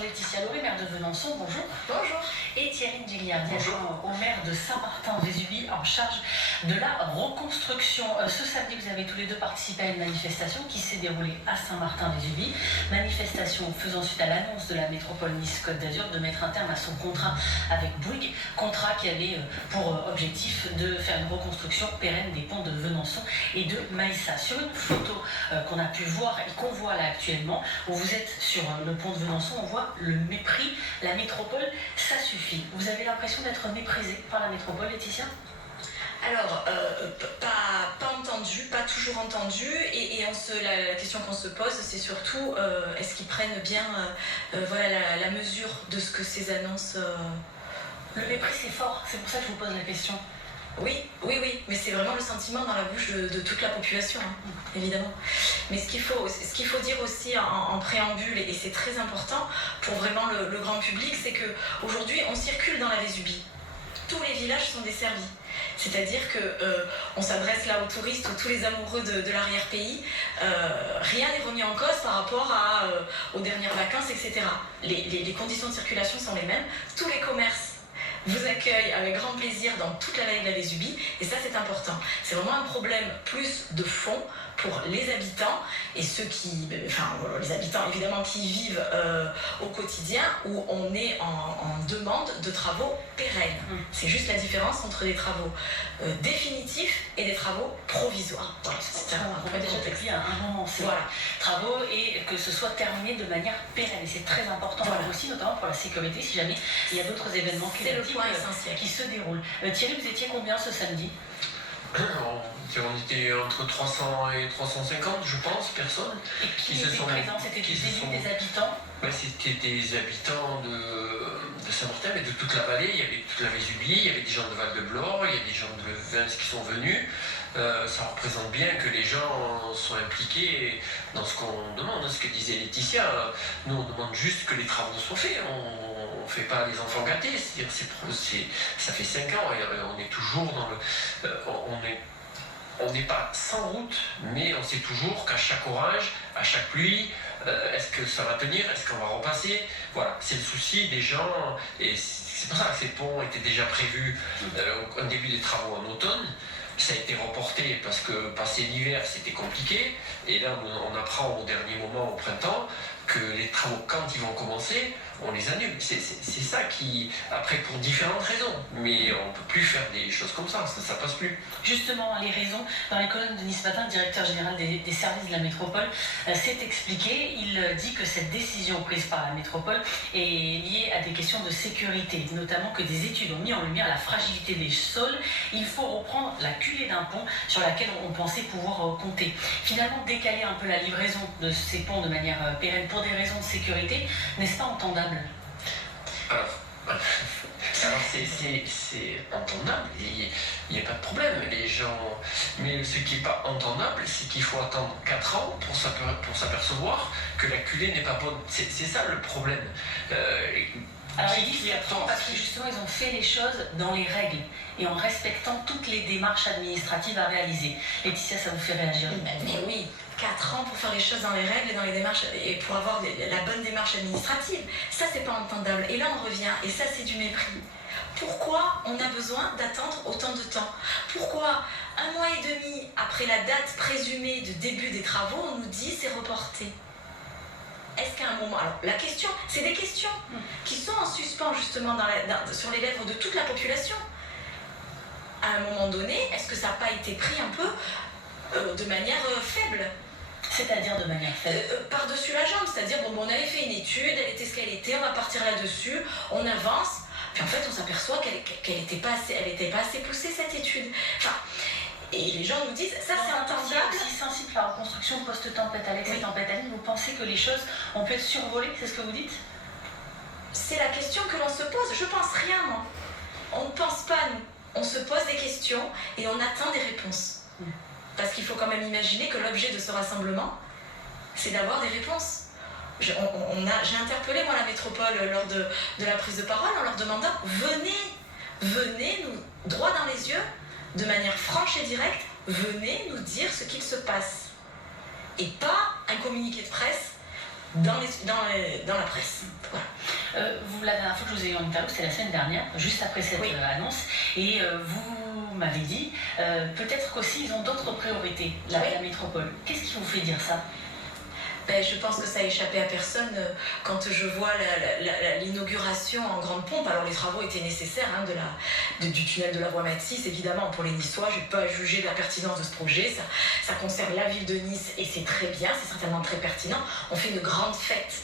sont Laetitia Lauré, maire de Venançon, bonjour. Bonjour. Et Thierry Gilliard, adjoint au maire de Saint-Martin-Vésubie, en charge de la reconstruction. Ce samedi, vous avez tous les deux participé à une manifestation qui s'est déroulée à Saint-Martin-Vésubie. Manifestation faisant suite à l'annonce de la métropole Nice-Côte d'Azur de mettre un terme à son contrat avec Bouygues, contrat qui avait pour objectif de faire une reconstruction pérenne des ponts de Venançon et de Maïssa. Sur une photo qu'on a pu voir et qu'on voit là actuellement, où vous êtes sur le pont de Venançon, on voit le mépris, la métropole, ça suffit. Vous avez l'impression d'être méprisé par la métropole, Laetitia ? Alors, pas entendu, pas toujours entendu, et la question qu'on se pose, c'est surtout est-ce qu'ils prennent bien la mesure de ce que ces annonces... Le mépris, c'est fort, c'est pour ça que je vous pose la question. Oui, mais c'est vraiment le sentiment dans la bouche de toute la population, évidemment. Mais ce qu'il faut dire aussi en préambule, et c'est très important pour vraiment le grand public, c'est qu'aujourd'hui, on circule dans la Vésubie. Tous les villages sont desservis. C'est-à-dire qu'on s'adresse là aux touristes, tous les amoureux de l'arrière-pays. Rien n'est remis en cause par rapport aux dernières vacances, etc. Les conditions de circulation sont les mêmes. Tous les commerces vous accueillent avec grand plaisir dans toute la vallée de la Vésubie, et ça c'est important. C'est vraiment un problème plus de fond pour les habitants, et les habitants évidemment qui vivent au quotidien, où on est en demande de travaux pérennes. C'est juste la différence entre des travaux définitifs et des travaux provisoires. Voilà, c'est on a déjà depuis un moment, c'est travaux, et que ce soit terminé de manière pérenne. Et c'est très important aussi, notamment pour la sécurité, si jamais il y a d'autres événements qui se déroulent. Thierry, vous étiez combien ce samedi ? On était entre 300 et 350, je pense, personnes. Et qui étaient présents? C'était des habitants? C'était des habitants de Saint-Martin, mais de toute la vallée. Il y avait toute la Vésubie, il y avait des gens de Val-de-Blore, il y a des gens de Vence qui sont venus. Ça représente bien que les gens sont impliqués dans ce qu'on demande, ce que disait Laetitia. Nous, on demande juste que les travaux soient faits. On ne fait pas les enfants gâtés. C'est-à-dire, ça fait 5 ans et on est toujours dans le... On n'est pas sans route, mais on sait toujours qu'à chaque orage, à chaque pluie, est-ce que ça va tenir? Est-ce qu'on va repasser? Voilà, c'est le souci des gens, et c'est pour ça que ces ponts étaient déjà prévus au début des travaux en automne. Ça a été reporté parce que passer l'hiver c'était compliqué, et là on apprend au dernier moment, au printemps, que les travaux, quand ils vont commencer, on les annule. C'est ça qui, après, pour différentes raisons, mais on ne peut plus faire des choses comme ça passe plus. Justement, les raisons, dans les colonnes de Nice Matin, le directeur général des services de la métropole s'est expliqué. Il dit que cette décision prise par la métropole est liée à des questions de sécurité, notamment que des études ont mis en lumière la fragilité des sols. Il faut reprendre la culée d'un pont sur laquelle on pensait pouvoir compter. Finalement, décaler un peu la livraison de ces ponts de manière pérenne pour des raisons de sécurité, n'est-ce pas entendable? Alors c'est entendable, il n'y a pas de problème, les gens... Mais ce qui n'est pas entendable, c'est qu'il faut attendre 4 ans pour s'apercevoir que la culée n'est pas bonne. C'est ça le problème. Alors ils disent 4 ans parce que justement ils ont fait les choses dans les règles et en respectant toutes les démarches administratives à réaliser. Laetitia, ça vous fait réagir? Mais oui, 4 ans pour faire les choses dans les règles et dans les démarches, et pour avoir la bonne démarche administrative. Ça, c'est pas entendable. Et là, on revient, et ça, c'est du mépris. Pourquoi on a besoin d'attendre autant de temps? Pourquoi 1 mois et demi après la date présumée de début des travaux, on nous dit c'est reporté? Est-ce qu'à un moment... Alors, la question, c'est des questions qui sont en suspens, justement, sur les lèvres de toute la population. À un moment donné, est-ce que ça n'a pas été pris un peu de manière faible? C'est-à-dire de manière faible par-dessus la jambe, c'est-à-dire, on avait fait une étude, elle était ce qu'elle était, on va partir là-dessus, on avance, puis en fait, on s'aperçoit qu'elle n'était pas assez poussée, cette étude. Enfin... Et les gens nous disent, ça c'est entendable. Si sensible à la reconstruction post-tempête, avec cette tempête, vous pensez que les choses ont pu être survolées, c'est ce que vous dites? C'est la question que l'on se pose. Je pense rien, moi. On ne pense pas, nous. On se pose des questions et on attend des réponses. Parce qu'il faut quand même imaginer que l'objet de ce rassemblement, c'est d'avoir des réponses. J'ai interpellé, moi, la métropole lors de la prise de parole en leur demandant, venez nous, droit dans les yeux, de manière franche et directe, venez nous dire ce qu'il se passe. Et pas un communiqué de presse dans la presse. Voilà. La dernière fois que je vous ai eu en interview, c'était la semaine dernière, juste après cette annonce, et vous m'avez dit peut-être qu'aussi ils ont d'autres priorités, la métropole. Qu'est-ce qui vous fait dire ça? Je pense que ça a échappé à personne quand je vois l'inauguration en grande pompe. Alors les travaux étaient nécessaires du tunnel de la voie Matisse, évidemment pour les Niçois. Je n'ai pas à juger de la pertinence de ce projet. Ça concerne la ville de Nice et c'est très bien, c'est certainement très pertinent. On fait une grande fête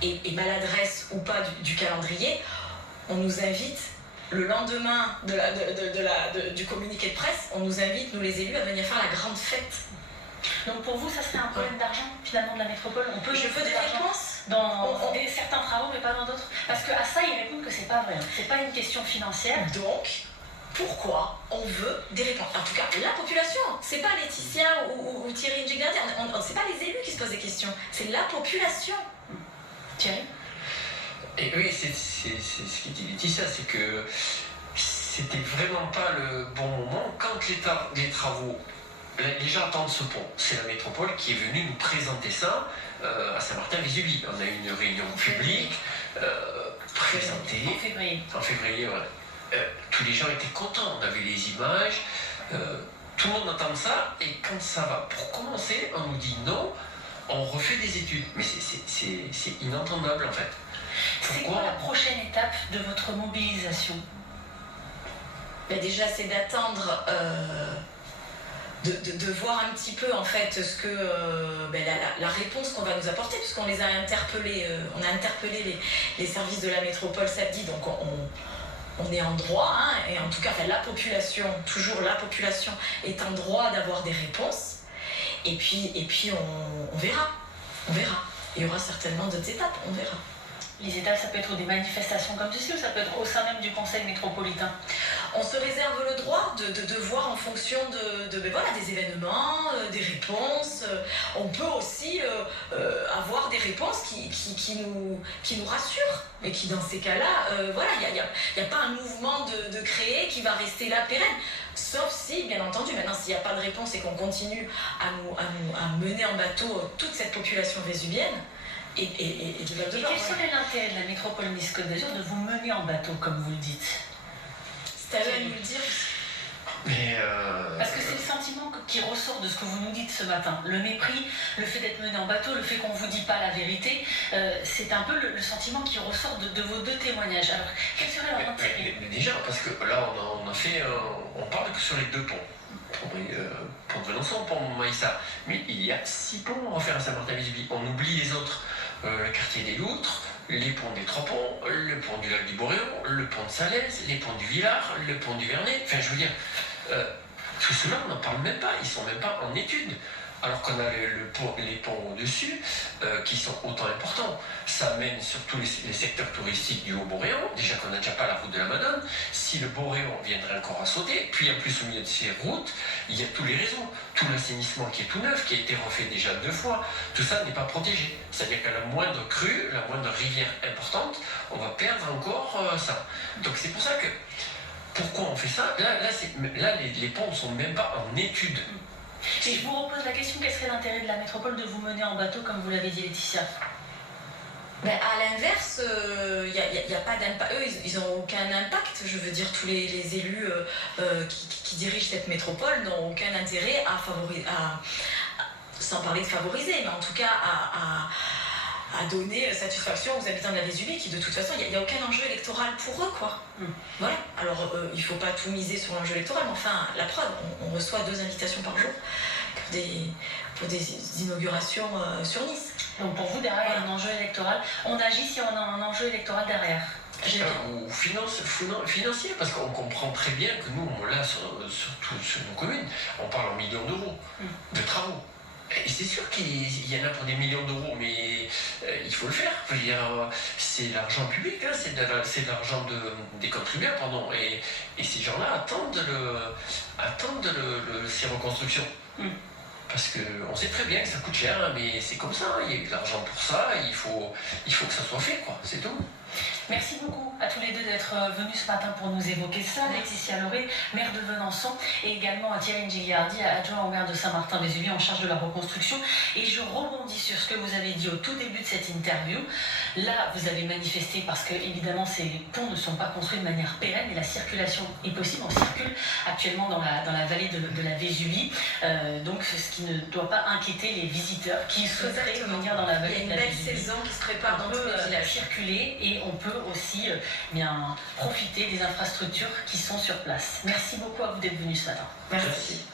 et maladresse ou pas du calendrier, on nous invite le lendemain du communiqué de presse, on nous invite, nous les élus, à venir faire la grande fête. Donc pour vous, ça serait un problème d'argent finalement de la métropole? On peut je veux des réponses dans certains travaux, mais pas dans d'autres. Parce qu'à ça, ils répondent que c'est pas vrai. C'est pas une question financière. Donc, pourquoi on veut des réponses? En tout cas, la population. C'est pas Laetitia ou Thierry Ngignaté. C'est pas les élus qui se posent des questions. C'est la population. Thierry? Et oui, c'est ce qui dit Laetitia, c'est que c'était vraiment pas le bon moment quand les travaux. Les gens attendent ce pont. C'est la métropole qui est venue nous présenter ça à Saint-Martin-Vésubie. On a eu une réunion publique présentée. En février, voilà. Tous les gens étaient contents. On avait les images. Tout le monde attend ça. Et quand ça va pour commencer, on nous dit non, on refait des études. Mais c'est inentendable en fait. C'est quoi la prochaine étape de votre mobilisation? Déjà, c'est d'attendre. De voir un petit peu en fait ce que la réponse qu'on va nous apporter, puisqu'on les a interpellés, on a interpellé les services de la métropole samedi, donc on est en droit, et en tout cas la population, toujours la population est en droit d'avoir des réponses, et puis on verra. Il y aura certainement d'autres étapes, on verra. Les étapes, ça peut être des manifestations comme ceci, ou ça peut être au sein même du conseil métropolitain? On se réserve le droit de voir en fonction des événements, des réponses. On peut aussi avoir des réponses qui nous rassurent. Et qui, dans ces cas-là, il n'y a pas un mouvement de créer qui va rester là pérenne. Sauf si, bien entendu, maintenant, s'il n'y a pas de réponse et qu'on continue à mener en bateau toute cette population vésubienne, et du Val-de-Loire. Quel serait l'intérêt de la métropole Nice-Côte d'Azur de vous mener en bateau, comme vous le dites? C'est à nous le dire. Mais Parce que c'est le sentiment qui ressort de ce que vous nous dites ce matin. Le mépris, le fait d'être mené en bateau, le fait qu'on ne vous dit pas la vérité, c'est un peu le sentiment qui ressort de vos deux témoignages. Alors, quel serait leur intérêt? mais déjà, parce que là, on parle que sur les deux ponts. Pont de Venançon, pont Maïssa. Mais il y a 6 ponts à refaire à Saint-Martin-Vésubie. On oublie les autres. Le quartier des Loutres, les ponts des Trois Ponts, le pont du lac du Boréon, le pont de Salaise, les ponts du Villard, le pont du Vernet. Enfin, je veux dire, tout cela, on n'en parle même pas. Ils ne sont même pas en étude. Alors qu'on a les ponts au-dessus qui sont autant importants. Ça amène surtout les secteurs touristiques du Haut-Boréon, déjà qu'on n'a déjà pas la route de la Madone. Si le Boréon viendrait encore à sauter, puis en plus au milieu de ces routes, il y a tous les réseaux, tout l'assainissement qui est tout neuf, qui a été refait déjà 2 fois, tout ça n'est pas protégé. C'est-à-dire qu'à la moindre crue, la moindre rivière importante, on va perdre encore ça. Donc c'est pour ça que, pourquoi on fait ça? Là, les ponts ne sont même pas en étude. Et je vous repose la question, quel serait l'intérêt de la métropole de vous mener en bateau, comme vous l'avez dit, Laetitia? À l'inverse, il n'y a pas d'impact. Eux, ils n'ont aucun impact. Je veux dire, tous les élus qui dirigent cette métropole n'ont aucun intérêt à favoriser, sans parler de favoriser, mais en tout cas à donner satisfaction aux habitants de la Vésubie, qui de toute façon, il n'y a aucun enjeu électoral pour eux, quoi. Voilà. Alors, il ne faut pas tout miser sur l'enjeu électoral, mais enfin, la preuve, on reçoit 2 invitations par jour pour des inaugurations sur Nice. Donc pour vous, derrière, il y a un enjeu électoral. On agit si on a un enjeu électoral derrière. Ou financier, parce qu'on comprend très bien que nous, là, surtout sur nos communes, on parle en millions d'euros de travaux. Et c'est sûr qu'il y en a pour des millions d'euros, mais il faut le faire. Je veux dire, c'est l'argent public, hein, c'est de l'argent des contribuables, pardon. Et ces gens-là attendent ces reconstructions. Parce qu'on sait très bien que ça coûte cher, mais c'est comme ça, il y a de l'argent pour ça, il faut que ça soit fait, quoi, c'est tout. Merci beaucoup à tous les deux d'être venus ce matin pour nous évoquer ça. Laetitia Loré, maire de Venançon, et également à Thierry Ngigliardi, adjoint au maire de Saint-Martin-Vésubie en charge de la reconstruction. Et je rebondis sur ce que vous avez dit au tout début de cette interview. Là, vous avez manifesté parce que, évidemment, ces ponts ne sont pas construits de manière pérenne et la circulation est possible. On circule actuellement dans la vallée de la Vésubie, donc ce qui ne doit pas inquiéter les visiteurs qui souhaiteraient venir dans la vallée de la Vésubie. Il y a une belle saison qui se prépare dans tous les villages. Circuler et on peut aussi bien profiter des infrastructures qui sont sur place. Merci beaucoup à vous d'être venus ce matin. Merci.